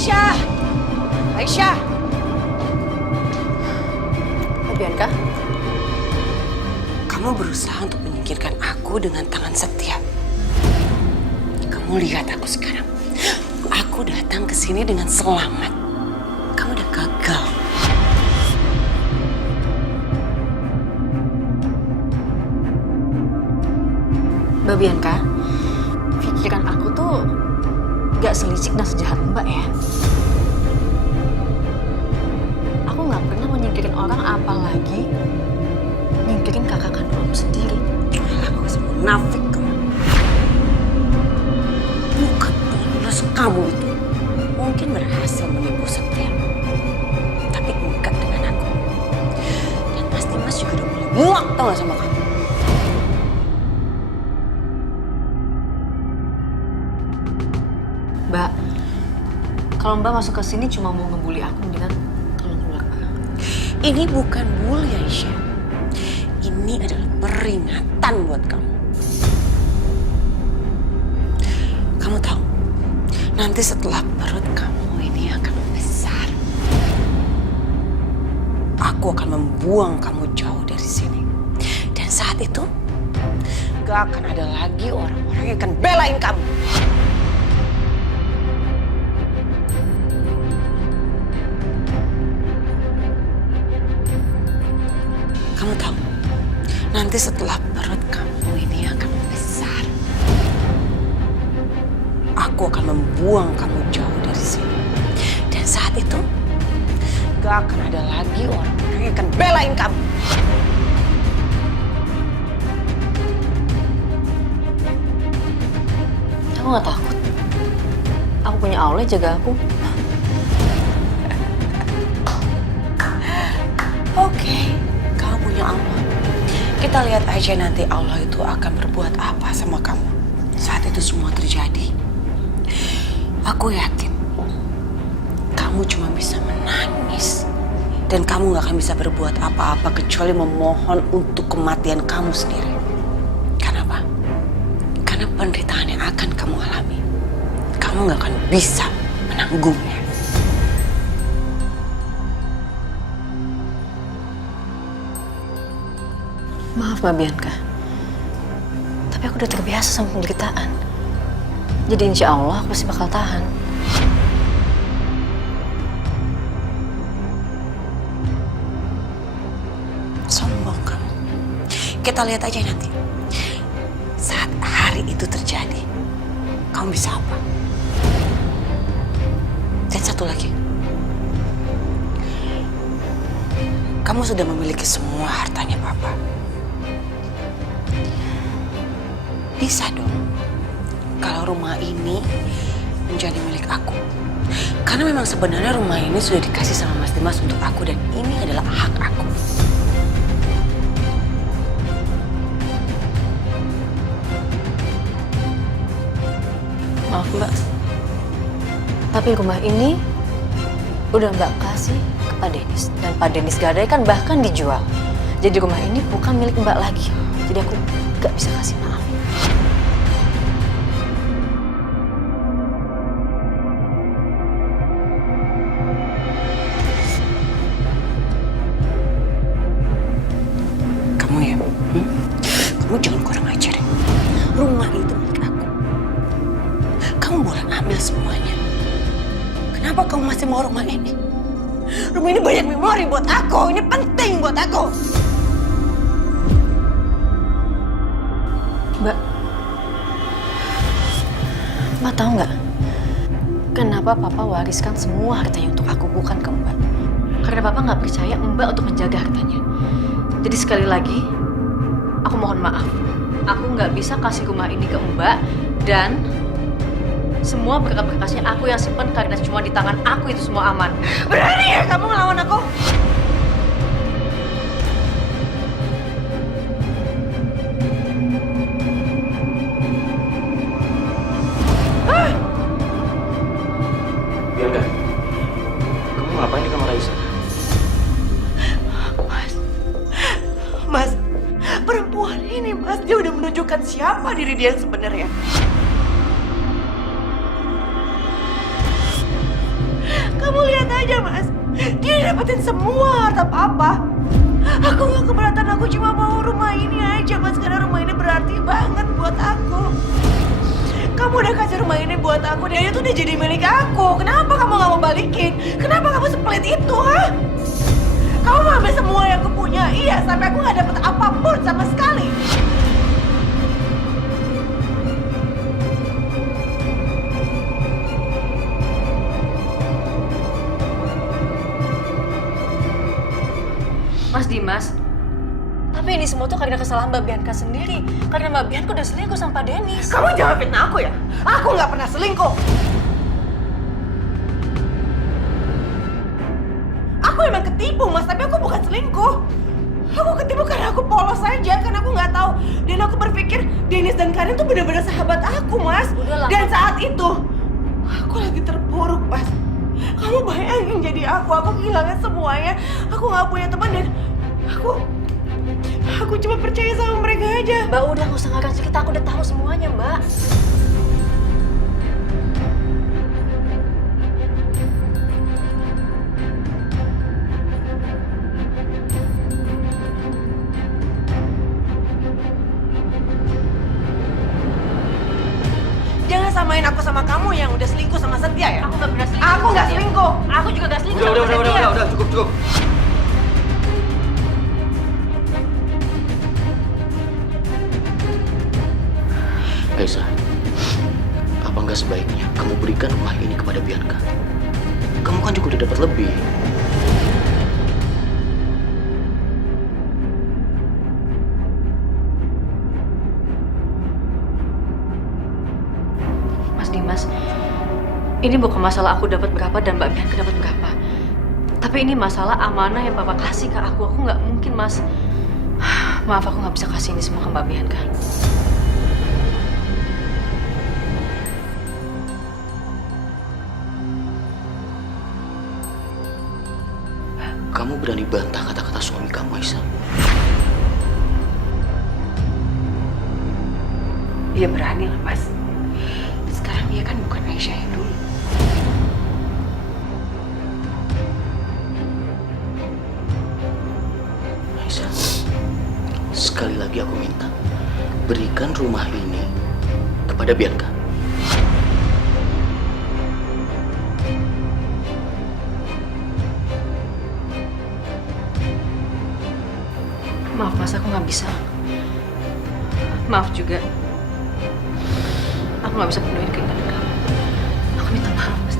Aisyah! Aisyah! Bianca, Kamu berusaha untuk menyingkirkan aku dengan tangan setia. Kamu lihat aku sekarang. Aku datang ke sini dengan selamat. Kamu udah gagal. Mbak Bianca, pikiran aku tuh gak selicik dan sejahat Mbak ya. Aku gak pernah menyingkirin orang, apalagi nyingkirin kakak kandung aku sendiri. Alah, gak usah munafik kamu. Bukan tulus kamu itu. Mungkin berhasil menipu setia. Tapi enggak dengan aku. Dan pasti Mas juga udah mulai muak tau gak sama kamu. Mbak, kalau Mbak masuk ke sini cuma mau ngebully aku, mendingan tolong keluar. Ini bukan bully, Aisyah. Ini adalah peringatan buat kamu. Kamu tahu, nanti setelah perut kamu ini akan besar, aku akan membuang kamu jauh dari sini. Dan saat itu, gak akan ada lagi orang-orang yang akan belain kamu. Kamu tahu, nanti setelah perut kamu ini akan besar, aku akan membuang kamu jauh dari sini. Dan saat itu, gak akan ada lagi orang-orang yang akan belain kamu. Aku gak takut. Aku punya Allah yang jaga aku. Oke, kamu punya Allah. Kita lihat aja nanti Allah itu akan berbuat apa sama kamu. Saat itu semua terjadi, aku yakin kamu cuma bisa menangis. Dan kamu gak akan bisa berbuat apa-apa kecuali memohon untuk kematian kamu sendiri. Kenapa? Karena penderitaan yang akan kamu alami, kamu gak akan bisa menanggungnya. Maaf Mbak Bianca, tapi aku udah terbiasa sama penderitaan. Jadi insya Allah aku pasti bakal tahan. Sombong kamu. Kita lihat aja nanti. Saat hari itu terjadi, kamu bisa apa? Dan satu lagi. Kamu sudah memiliki semua hartanya Papa. Bisa dong kalau rumah ini menjadi milik aku. Karena memang sebenarnya rumah ini sudah dikasih sama Mas Dimas untuk aku dan ini adalah hak aku. Maaf Mbak, tapi rumah ini udah Mbak kasih ke Pak Denis. Dan Pak Denis gadaikan bahkan dijual. Jadi rumah ini bukan milik Mbak lagi. Jadi aku gak bisa kasih maaf. Kamu jangan kurang ajar. Rumah itu milik aku. Kamu boleh ambil semuanya. Kenapa kamu masih mau rumah ini? Rumah ini banyak memori buat aku. Ini penting buat aku. Mbak tahu nggak? Kenapa Papa wariskan semua hartanya untuk aku, bukan ke Mbak? Karena Papa nggak percaya Mbak untuk menjaga hartanya. Jadi sekali lagi, aku mohon maaf. Aku nggak bisa kasih rumah ini ke Mbak dan semua berkas-berkasnya aku yang simpan karena cuma di tangan aku itu semua aman. Berani ya kamu ngelawan aku? Bianca, kamu ngapain di kamar Aisyah? Mas, perempuan ini Mas, dia udah menunjukkan siapa diri dia sebenarnya. Kamu lihat aja, Mas. Dia dapetin semua harta papa. Aku nggak keberatan, aku cuma mau rumah ini aja, Mas. Karena rumah ini berarti banget buat aku. Kamu udah kasih rumah ini buat aku, dia itu udah jadi milik aku. Kenapa kamu nggak mau balikin? Kenapa kamu sepelit itu, ha? Kamu mau ambil semua yang aku punya, iya, sampai aku nggak dapet apapun sama sekali. Mas Dimas, tapi ini semua tuh karena kesalahan Mbak Bianca sendiri. Karena Mbak Bianca udah selingkuh sama Pak Dennis. Kamu jangan fitnah aku ya. Aku nggak pernah selingkuh. Aku emang ketipu, Mas, tapi aku bukan selingkuh. Aku ketipu karena aku polos aja, karena aku nggak tahu. Dan aku berpikir Dennis dan Karin tuh benar-benar sahabat aku, Mas. Udahlah. Dan saat itu aku lagi terpuruk, Mas. Kamu bayangin jadi aku kehilangan semuanya. Aku nggak punya teman dan aku cuma percaya sama mereka aja. Mbak udah nggak usah ngarang cerita, aku udah tahu semuanya, Mbak. Jangan samain aku sama kamu yang udah selingkuh sama Setia ya. Aku nggak pernah selingkuh. Aku nggak selingkuh. Aku juga nggak selingkuh sama Setia. Udah, cukup. Aisyah, apa nggak sebaiknya kamu berikan rumah ini kepada Bianca? Kamu kan juga udah dapat lebih. Mas Dimas, ini bukan masalah aku dapat berapa dan Mbak Bianca dapat berapa. Tapi ini masalah amanah yang Papa kasih ke aku. Aku nggak mungkin, Mas. Maaf, aku nggak bisa kasih ini semua ke Mbak Bianca. Kamu berani bantah kata-kata suami kamu, Aisyah? Dia berani lah, Mas. Sekarang dia kan bukan Aisyah yang dulu. Aisyah, sekali lagi aku minta, berikan rumah ini kepada Bianca. Maaf, Mas, aku nggak bisa. Maaf juga. Aku nggak bisa penuhin keinginan kamu. Aku minta maaf, Mas.